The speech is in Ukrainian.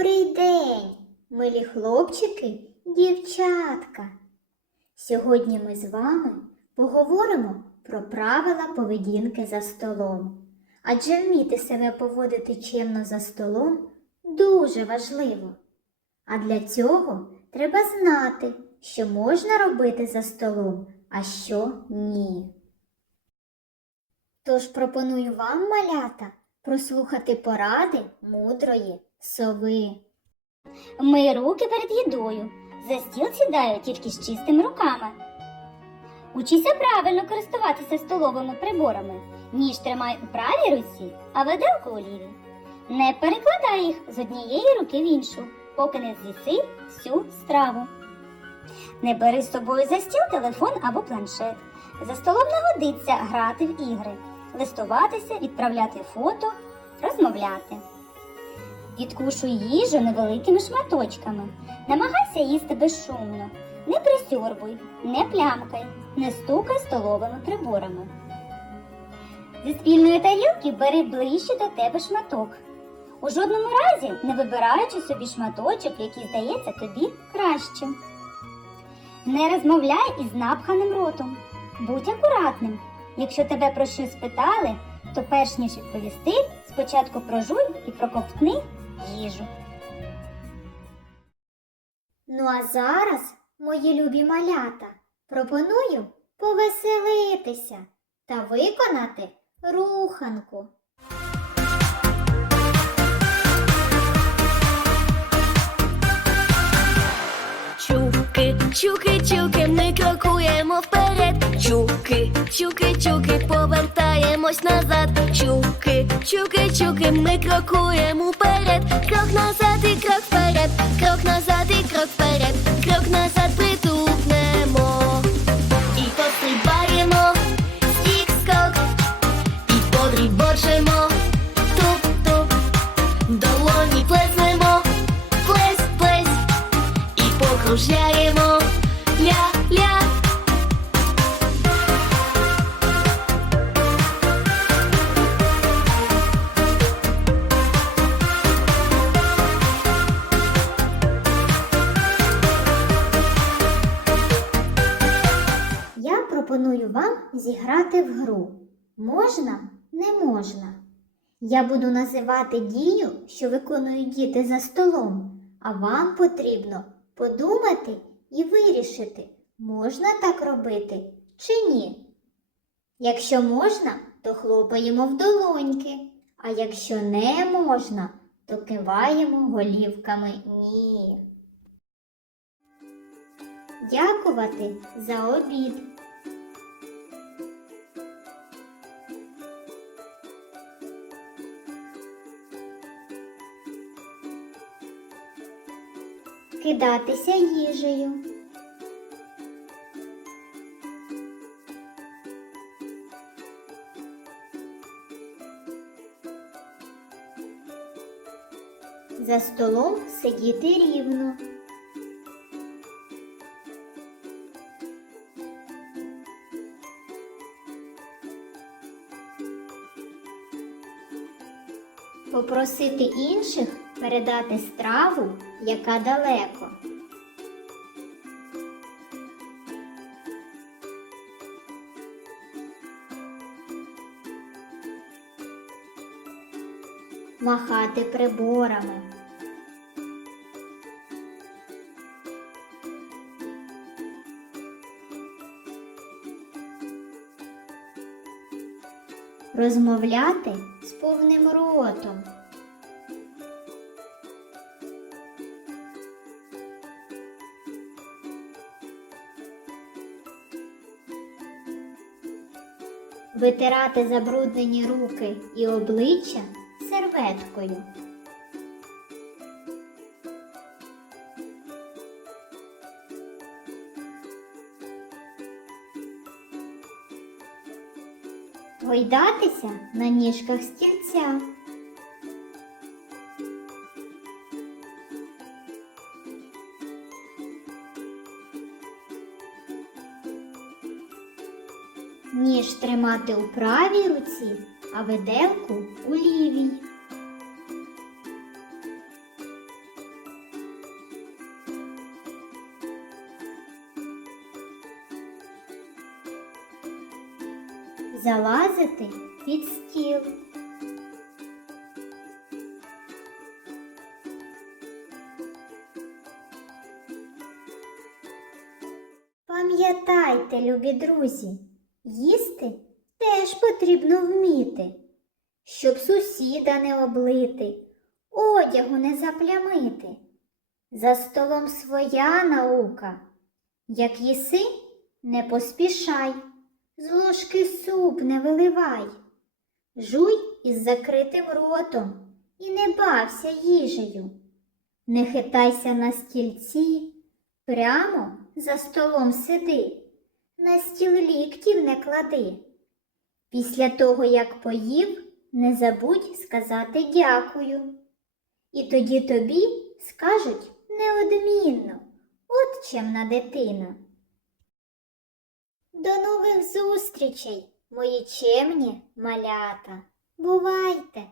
Добрий день, милі хлопчики, дівчатка. Сьогодні ми з вами поговоримо про правила поведінки за столом. Адже вміти себе поводити чемно за столом дуже важливо. А для цього треба знати, що можна робити за столом, а що ні. Тож пропоную вам, малята, прослухати поради мудрої сови. Мий руки перед їдою. За стіл сідаю тільки з чистими руками. Учися правильно користуватися столовими приборами. Ніж тримай у правій руці, а виделку у лівій. Не перекладай їх з однієї руки в іншу, поки не з'їси всю страву. Не бери з собою за стіл телефон або планшет. За столом не годиться грати в ігри, листуватися, відправляти фото, розмовляти. Відкушуй їжу невеликими шматочками. Намагайся їсти безшумно. Не присьорбуй, не плямкай, не стукай столовими приборами. Зі спільної тарілки бери ближче до тебе шматок. У жодному разі не вибираючи собі шматочок, який здається тобі кращим. Не розмовляй із напханим ротом. Будь акуратним. Якщо тебе про щось питали, то перш ніж відповісти, спочатку прожуй і проковтни їжу. Ну а зараз, мої любі малята, пропоную повеселитися та виконати руханку. Чуки, чуки, чуки, ми крокуємо вперед. Чуки, чуки, чуки, повертаємось назад. Чуки, чуки, чуки, ми крокуємо вперед. Крок назад і крок вперед, крок назад і крок вперед, крок назад притупнемо. І пострибаємо, стік скок, і подрібочемо. Туп-туп, долоні плеснемо, плесь, плесь і покружляємо зіграти в гру. Можна, не можна. Я буду називати дію, що виконують діти за столом, а вам потрібно подумати і вирішити, можна так робити чи ні. Якщо можна, то хлопаємо в долоньки, а якщо не можна, то киваємо голівками ні. Дякувати за обід. Кидатися їжею. За столом сидіти рівно. Попросити інших передати страву, яка далеко. Махати приборами. Розмовляти з повним ротом. Витирати забруднені руки і обличчя серветкою. Гойдатися на ніжках стільця. Ніж тримати у правій руці, а виделку у лівій. Залазити під стіл. Пам'ятайте, любі друзі, їсти теж потрібно вміти, щоб сусіда не облити, одягу не заплямити. За столом своя наука. Як їси, не поспішай, з ложки суп не виливай. Жуй із закритим ротом і не бався їжею. Не хитайся на стільці, прямо за столом сиди, на стіл ліктів не клади. Після того, як поїв, не забудь сказати дякую. І тоді тобі скажуть неодмінно, от чемна дитина. До нових зустрічей, мої чемні малята. Бувайте!